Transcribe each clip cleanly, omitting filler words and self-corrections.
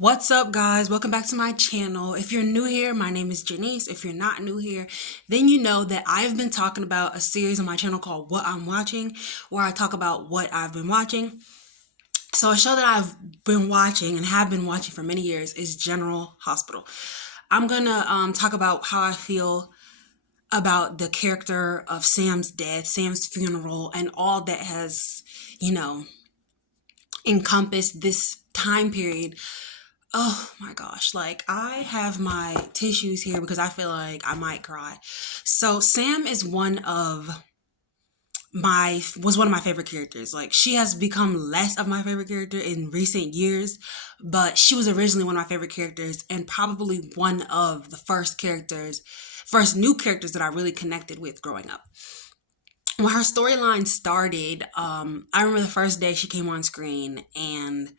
What's up, guys? Welcome back to my channel. If you're new here, my name is Janice. If you're not new here, then you know that I've been talking about a series on my channel called What I'm Watching, where I talk about what I've been watching. So, a show that I've been watching and have been watching for many years is General Hospital. I'm gonna talk about how I feel about the character of Sam's death, Sam's funeral, and all that has, you know, encompassed this time period. Oh my gosh, like I have my tissues here because I feel like I might cry. So Sam is one of my favorite characters. Like she has become less of my favorite character in recent years, but she was originally one of my favorite characters and probably one of the first new characters that I really connected with growing up. When her storyline started, I remember the first day she came on screen and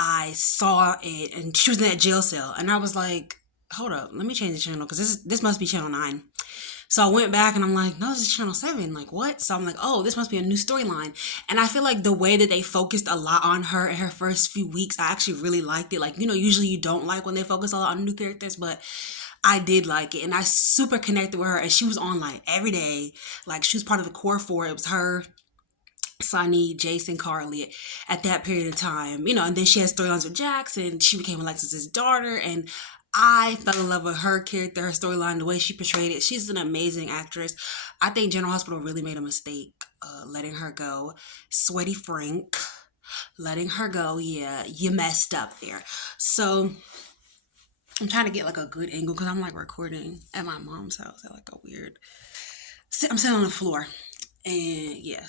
I saw it, and she was in that jail cell, and I was like, "Hold up, let me change the channel because this must be channel 9." So I went back and I'm like, "No, this is channel 7." Like what? So I'm like, "Oh, this must be a new storyline." And I feel like the way that they focused a lot on her in her first few weeks, I actually really liked it. Like usually you don't like when they focus a lot on new characters, but I did like it, and I super connected with her. And she was on like every day, like she was part of the core four. It was her, Sonny, Jason, Carly at that period of time, and then she has storylines with Jackson. She became Alexis's daughter, and I fell in love with her character, her storyline, the way she portrayed it. She's an amazing actress. I think General Hospital really made a mistake letting her go. Sweaty Frank, letting her go. Yeah, you messed up there. So I'm trying to get like a good angle because I'm like recording at my mom's house at like a weird. I'm sitting on the floor, and yeah,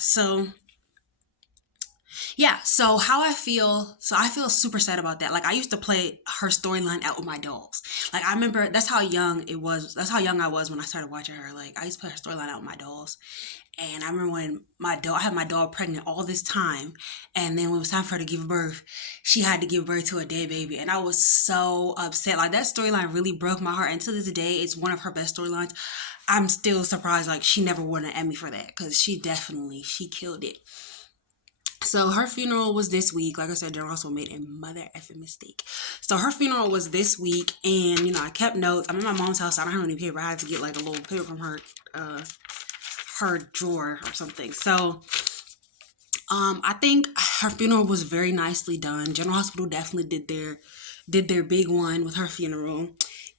so how I feel, so I feel super sad about that. Like I used to play her storyline out with my dolls. Like I remember that's how young it was. That's how young I was when I started watching her. Like I used to play her storyline out with my dolls. And I remember when I had my dog pregnant all this time, and then when it was time for her to give birth, she had to give birth to a dead baby, and I was so upset. Like that storyline really broke my heart, and to this day, it's one of her best storylines. I'm still surprised, like she never won an Emmy for that because she killed it. So her funeral was this week. Like I said, General also made a mother effing mistake. So her funeral was this week, and I kept notes. I'm in my mom's house. So I don't have any paper. I had to get like a little paper from her drawer or something. So I think her funeral was very nicely done. General Hospital definitely did their big one with her funeral.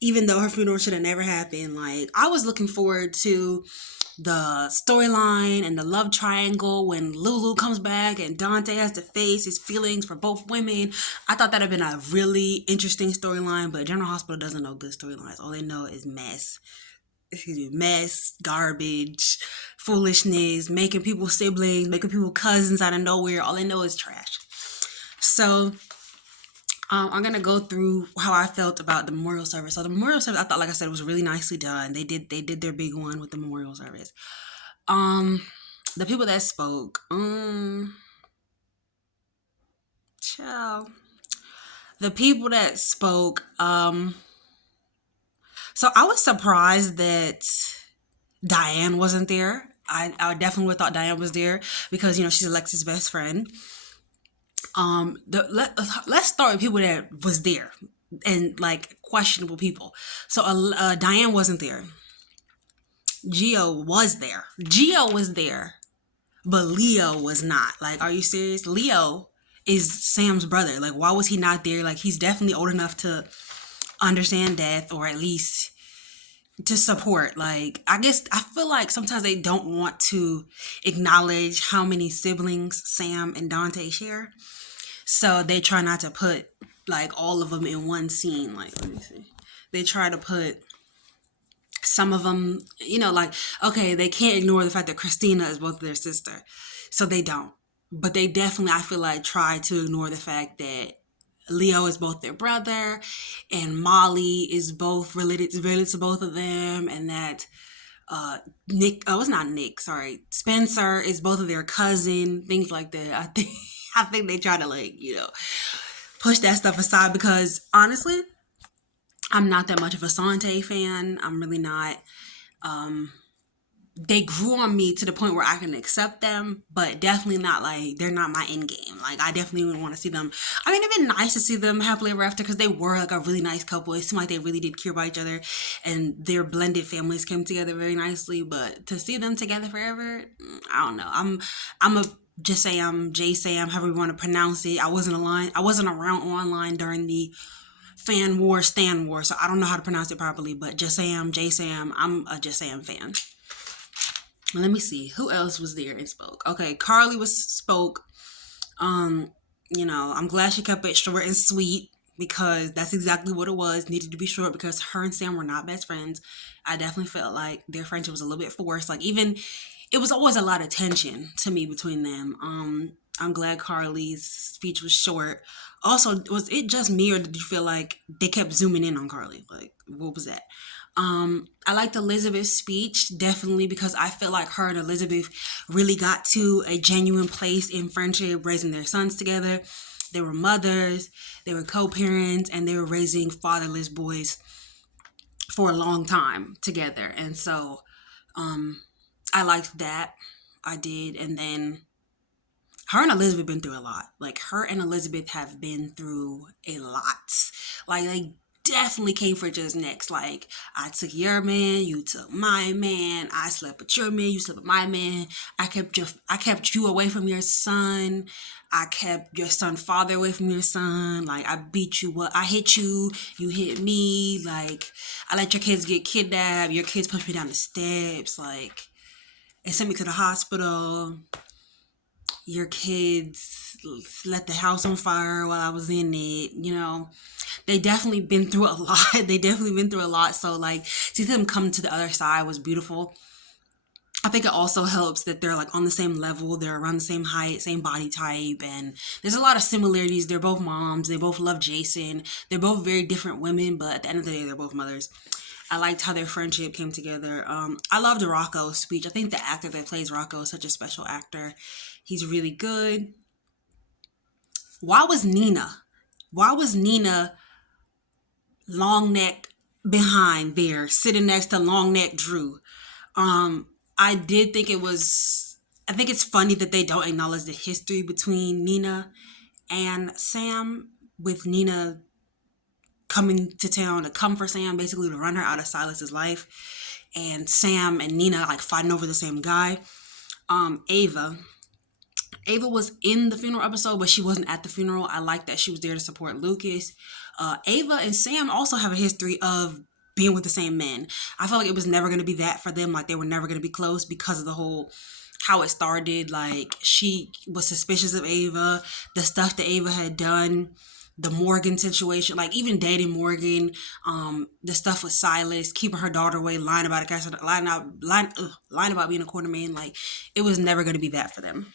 Even though her funeral should have never happened, like I was looking forward to the storyline and the love triangle when Lulu comes back and Dante has to face his feelings for both women. I thought that'd have been a really interesting storyline, but General Hospital doesn't know good storylines. All they know is mess, garbage, foolishness, making people siblings, making people cousins out of nowhere. All they know is trash. So I'm gonna go through how I felt about the memorial service. So the memorial service, I thought, like I said, was really nicely done. They did their big one with the memorial service. Um, the people that spoke, child, the people that spoke, so I was surprised that Diane wasn't there. I definitely would have thought Diane was there because she's Alexis' best friend. Let's start with people that was there and like questionable people. So Diane wasn't there. Gio was there. Gio was there, but Leo was not. Like, are you serious? Leo is Sam's brother. Like, why was he not there? Like, he's definitely old enough to understand death, or at least to support. Like, I guess I feel like sometimes they don't want to acknowledge how many siblings Sam and Dante share, so they try not to put like all of them in one scene. Like, let me see, they try to put some of them, like, okay, they can't ignore the fact that Christina is both their sister, so they don't. But they definitely, I feel like, try to ignore the fact that Leo is both their brother, and Molly is both related to both of them, and that Nick, oh, it's not Nick, sorry, Spencer is both of their cousin, things like that. I think they try to push that stuff aside because honestly, I'm not that much of a Sante fan. I'm really not. they grew on me to the point where I can accept them, but definitely not like they're not my end game. Like I definitely would want to see them. I mean, it'd been nice to see them happily ever after because they were like a really nice couple. It seemed like they really did care about each other, and their blended families came together very nicely. But to see them together forever, I don't know. I'm a just say I'm J Sam, however you want to pronounce it. I wasn't around online during the fan war, stan war, so I don't know how to pronounce it properly. But just Sam, J Sam, I'm a Just Sam fan. Let me see who else was there and spoke. Okay, Carly was spoke. Um, I'm glad she kept it short and sweet because that's exactly what it was. Needed to be short because her and Sam were not best friends. I definitely felt like their friendship was a little bit forced. Like even it was always a lot of tension to me between them. I'm glad Carly's speech was short. Also, was it just me or did you feel like they kept zooming in on Carly? Like, what was that? I liked Elizabeth's speech definitely because I feel like her and Elizabeth really got to a genuine place in friendship, raising their sons together. They were mothers, they were co-parents, and they were raising fatherless boys for a long time together. And so, um, I liked that. I did. And then her and Elizabeth been through a lot. Like her and Elizabeth have been through a lot. Like they definitely came for each other's necks. Like I took your man, you took my man. I slept with your man, you slept with my man. I kept you away from your son. I kept your son father away from your son. Like I beat you up. I hit you. You hit me. Like I let your kids get kidnapped. Your kids pushed me down the steps. Like it sent me to the hospital. Your kids let the house on fire while I was in it. They definitely been through a lot. They definitely been through a lot. So like to see them come to the other side was beautiful. I think it also helps that they're like on the same level. They're around the same height, same body type, and there's a lot of similarities. They're both moms. They both love Jason. They're both very different women, but at the end of the day, they're both mothers. I liked how their friendship came together. I loved Rocco's speech. I think the actor that plays Rocco is such a special actor. He's really good. Why was Nina? Why was Nina long neck behind there, sitting next to long neck Drew? Um, I did think it was. I think it's funny that they don't acknowledge the history between Nina and Sam, with Nina coming to town to come for Sam, basically to run her out of Silas's life, and Sam and Nina like fighting over the same guy. Ava. Ava was in the funeral episode, but she wasn't at the funeral. I like that she was there to support Lucas. Ava and Sam also have a history of being with the same men. I felt like it was never going to be that for them. Like they were never going to be close because of the whole how it started. Like she was suspicious of Ava, the stuff that Ava had done, the Morgan situation, like even dating Morgan, the stuff with Silas, keeping her daughter away, lying about it, lying about being a quarter man. Like it was never going to be that for them.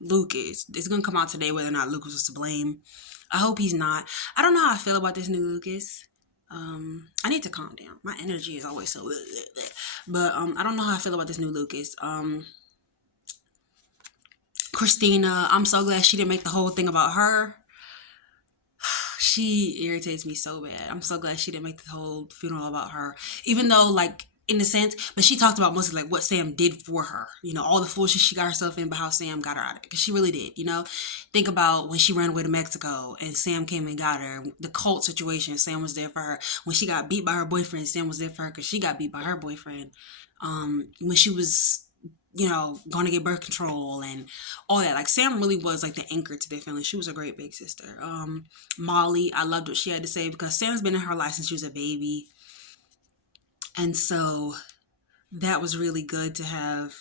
Lucas. It's gonna come out today whether or not Lucas was to blame. I hope he's not. I don't know how I feel about this new Lucas. I need to calm down. My energy is always so but I don't know how I feel about this new Lucas. Christina, I'm so glad she didn't make the whole thing about her. She irritates me so bad. I'm so glad she didn't make the whole funeral about her. Even though, like, in a sense, but she talked about mostly like what Sam did for her. All the foolishness she got herself in, but how Sam got her out of it. Because she really did. Think about when she ran away to Mexico and Sam came and got her. The cult situation, Sam was there for her. When she got beat by her boyfriend, Sam was there for her because she got beat by her boyfriend. When she was going to get birth control and all that. Like Sam really was like the anchor to their family. She was a great big sister. Molly, I loved what she had to say because Sam's been in her life since she was a baby. And so that was really good to have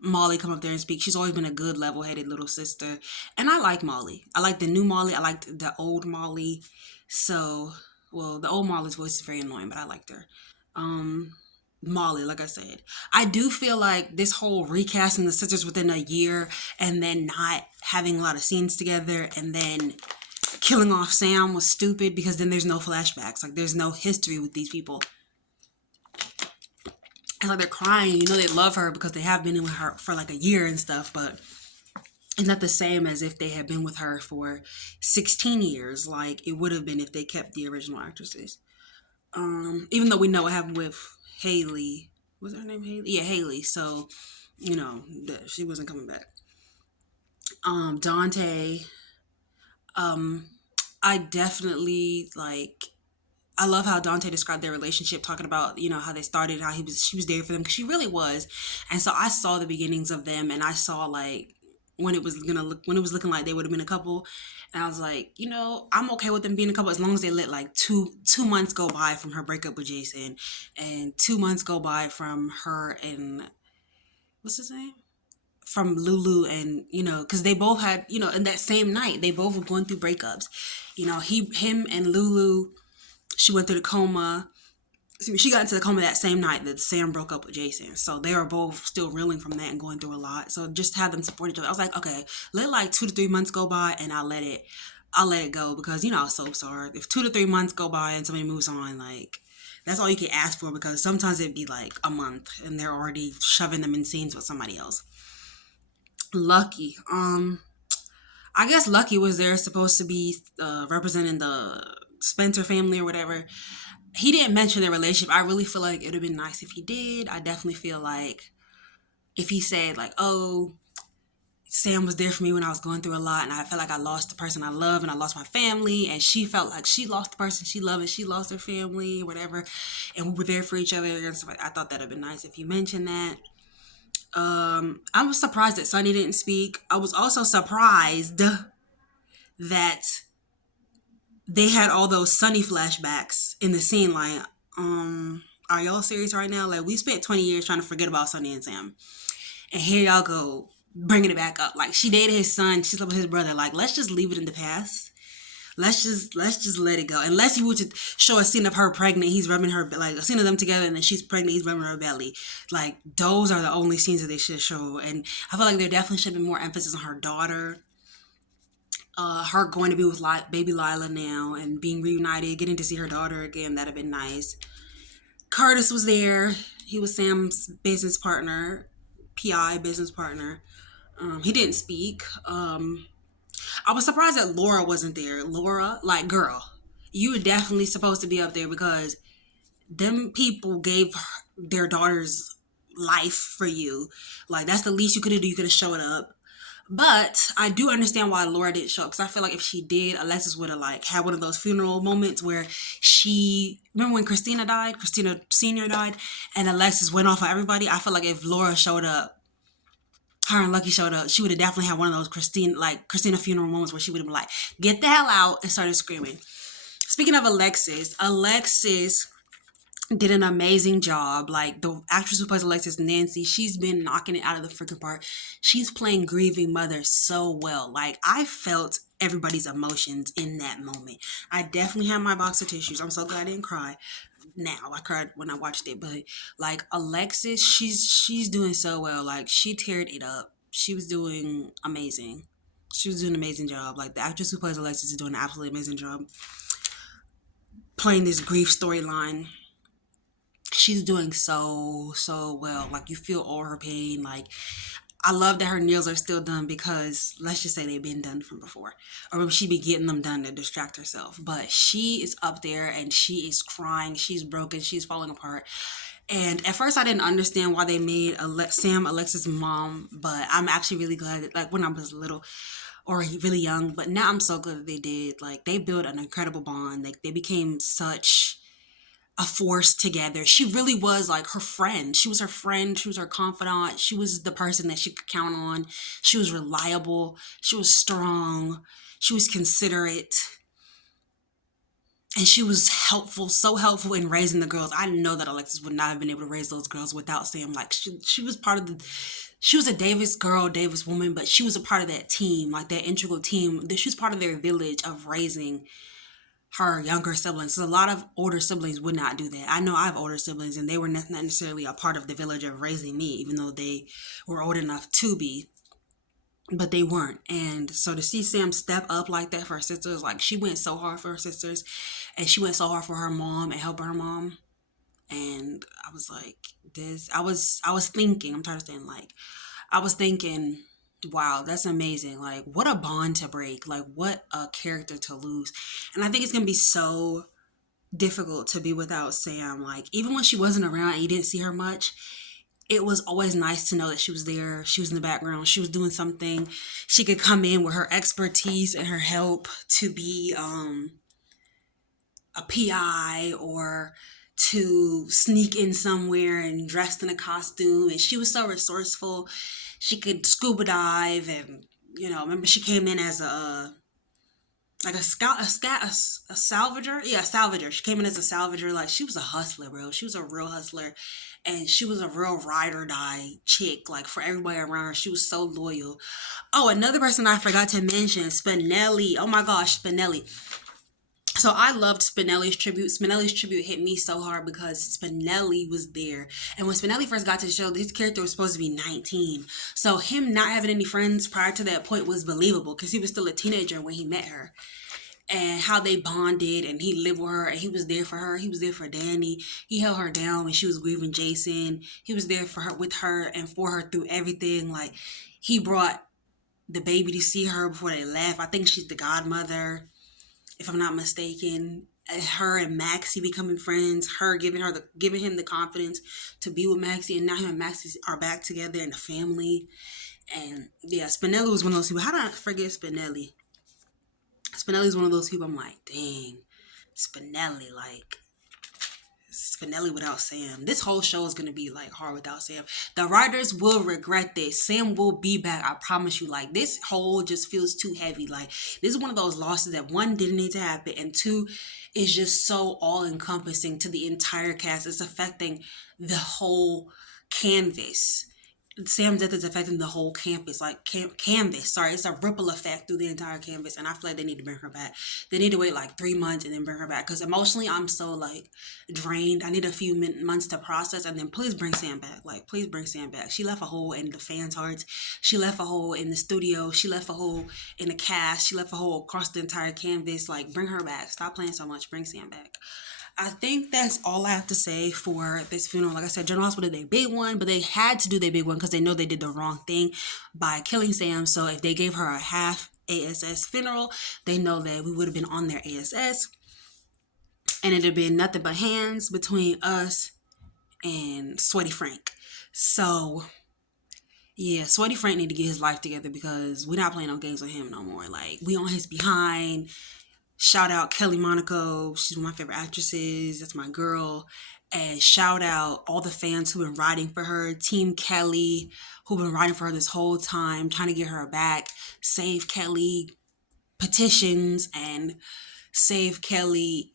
Molly come up there and speak. She's always been a good level-headed little sister. And I like Molly. I like the new Molly. I liked the old Molly. So, well, the old Molly's voice is very annoying, but I liked her. Molly, like I said. I do feel like this whole recasting the sisters within a year and then not having a lot of scenes together and then killing off Sam was stupid because then there's no flashbacks. Like there's no history with these people. And like they're crying, they love her because they have been with her for like a year and stuff, but it's not the same as if they had been with her for 16 years, like it would have been if they kept the original actresses. Even though we know what happened with Haley. Was her name Haley? Yeah, Haley. So, she wasn't coming back. Dante. Um, I definitely like. I love how Dante described their relationship, talking about how they started, how she was there for them because she really was, and so I saw the beginnings of them, and I saw like when it was looking like they would have been a couple, and I was like, I'm okay with them being a couple as long as they let like two months go by from her breakup with Jason, and 2 months go by from her and what's his name, from Lulu, and because they both had in that same night they both were going through breakups, him and Lulu, she went through the coma. She got into the coma that same night that Sam broke up with Jason. So they are both still reeling from that and going through a lot. So just have them support each other. I was like, okay, let like 2 to 3 months go by and I'll let it go because soaps are, if 2 to 3 months go by and somebody moves on, like that's all you can ask for because sometimes it'd be like a month and they're already shoving them in scenes with somebody else. Lucky. I guess Lucky was there supposed to be representing the Spencer family or whatever. He didn't mention their relationship. I really feel like it would have been nice if he did. I definitely feel like if he said like, "Oh, Sam was there for me when I was going through a lot, and I felt like I lost the person I love, and I lost my family, and she felt like she lost the person she loved, and she lost her family, or whatever, and we were there for each other." And stuff I thought that'd been nice if you mentioned that. I was surprised that Sonny didn't speak. I was also surprised that they had all those Sunny flashbacks in the scene. Like, are y'all serious right now? Like, we spent 20 years trying to forget about Sunny and Sam, and here y'all go bringing it back up. Like, she dated his son, she slept with his brother. Like, let's just leave it in the past. Let's just let it go. Unless you were to show a scene of her pregnant, he's rubbing her, like a scene of them together, and then she's pregnant, he's rubbing her belly. Like, those are the only scenes that they should show. And I feel like there definitely should be more emphasis on her daughter, her going to be with baby Lila now and being reunited, getting to see her daughter again. That'd have been nice. Curtis was there. He was Sam's business partner, PI business partner. He didn't speak. I was surprised that Laura wasn't there. Laura, like, girl, you were definitely supposed to be up there because them people gave their daughters life for you. Like, that's the least you could have done. You could have showed up. But I do understand why Laura didn't show up because I feel like if she did, Alexis would have like had one of those funeral moments where she remember when Christina Senior died, and Alexis went off on everybody. I feel like if Laura showed up, her and Lucky showed up, she would have definitely had one of those Christina funeral moments where she would have been like, "Get the hell out," and started screaming. Speaking of Alexis did an amazing job. Like, the actress who plays Alexis, Nancy, she's been knocking it out of the freaking park. She's playing grieving mother so well. Like, I felt everybody's emotions in that moment. I definitely had my box of tissues. I'm so glad I didn't cry. Now I cried when I watched it, but like Alexis, she's doing so well. Like, she teared it up. She was doing amazing. She was doing an amazing job. Like, the actress who plays Alexis is doing an absolutely amazing job playing this grief storyline. She's doing so well. Like, you feel all her pain. Like, I love that her nails are still done because let's just say they've been done from before, or maybe she be getting them done to distract herself. But she is up there and she is crying. She's broken. She's falling apart. And at first, I didn't understand why they made Sam Alexis' mom, but I'm actually really glad that, like, when I was little or really young, but now I'm so glad that they did. Like, they built an incredible bond. Like, they became such a force together. She really was like her friend. She was her friend. She was her confidant. She was the person that she could count on. She was reliable. She was strong. She was considerate. And she was helpful, so helpful in raising the girls. I know that Alexis would not have been able to raise those girls without Sam. Like, she was part of she was a Davis girl, Davis woman, but she was a part of that team, like that integral team. She was part of their village of raising her younger siblings. So a lot of older siblings would not do that. I know I have older siblings and they were not necessarily a part of the village of raising me, even though they were old enough to be, but they weren't. And so to see Sam step up like that for her sisters, like, she went so hard for her sisters and she went so hard for her mom and helping her mom. And I was like, I was thinking, I'm trying to stand like, I was thinking, wow, that's amazing. Like, what a bond to break. Like, what a character to lose. And I think it's going to be so difficult to be without Sam. Like, even when she wasn't around and you didn't see her much, it was always nice to know that she was there. She was in the background. She was doing something. She could come in with her expertise and her help to be a PI, or to sneak in somewhere and dressed in a costume. And she was so resourceful. She could scuba dive, and remember she came in as a like a salvager. Yeah, a salvager. She came in as a salvager. Like, she was a hustler, bro. She was a real hustler, and she was a real ride or die chick. Like, for everybody around her, she was so loyal. Oh, another person I forgot to mention, Spinelli. Oh my gosh, Spinelli. So I loved Spinelli's tribute. Spinelli's tribute hit me so hard because Spinelli was there. And when Spinelli first got to the show, his character was supposed to be 19. So him not having any friends prior to that point was believable, because he was still a teenager when he met her. And how they bonded, and he lived with her, and he was there for her. He was there for Danny. He held her down when she was grieving Jason. He was there for her, with her, and for her through everything. Like, he brought the baby to see her before they left. I think she's the godmother, if I'm not mistaken. Her and Maxie becoming friends, her giving him the confidence to be with Maxie, and now him and Maxie are back together in the family. And yeah, Spinelli was one of those people. How did I forget Spinelli? Spinelli's one of those people I'm like, dang, Spinelli, like, Spinelli without Sam. This whole show is gonna be like hard without Sam. The writers will regret this. Sam will be back, I promise you. Like, this whole just feels too heavy. Like, this is one of those losses that, one, didn't need to happen, and two, is just so all encompassing to the entire cast. It's affecting the whole canvas. Sam's death is affecting the whole campus, like canvas. Sorry, it's a ripple effect through the entire canvas, and I feel like they need to bring her back. They need to wait like 3 months and then bring her back, because emotionally I'm so like drained. I need a few months to process, and then please bring Sam back. Like, please bring Sam back. She left a hole in the fans' hearts. She left a hole in the studio. She left a hole in the cast. She left a hole across the entire canvas. Like, bring her back. Stop playing so much. Bring Sam back. I think that's all I have to say for this funeral. Like I said, General Hospital did their big one, but they had to do their big one because they know they did the wrong thing by killing Sam. So if they gave her a half ASS funeral, they know that we would have been on their ASS, and it'd have been nothing but hands between us and Sweaty Frank. So yeah, Sweaty Frank need to get his life together, because we're not playing no games with him no more. Like, we on his behind. Shout out Kelly Monaco. She's one of my favorite actresses. That's my girl. And shout out all the fans who've been riding for her. Team Kelly, who've been riding for her this whole time, trying to get her back. Save Kelly petitions and Save Kelly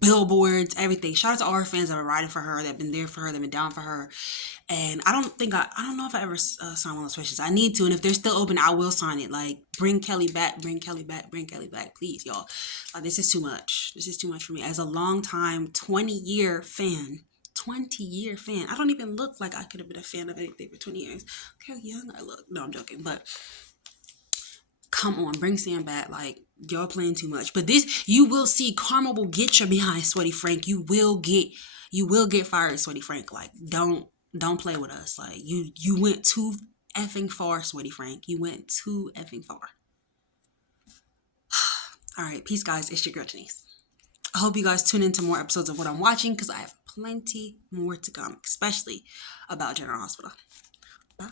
billboards, everything. Shout out to all her fans that are riding for her, that have been there for her, that have been down for her. And I don't know if I ever sign one of those petitions. I need to, and if they're still open, I will sign it. Like, bring Kelly back, bring Kelly back, bring Kelly back, please, y'all. This is too much. This is too much for me as a long time 20-year fan. 20-year fan. I don't even look like I could have been a fan of anything for 20 years. Look how young I look. No, I'm joking, but come on, bring Sam back. Like, y'all playing too much. But this, you will see, karma will get you behind Sweaty Frank. You will get fired, Sweaty Frank. Like, don't play with us. Like, you went too effing far, Sweaty Frank. You went too effing far. All right, peace, guys. It's your girl Janice. I hope you guys tune into more episodes of what I'm watching, because I have plenty more to come, especially about General Hospital. Bye.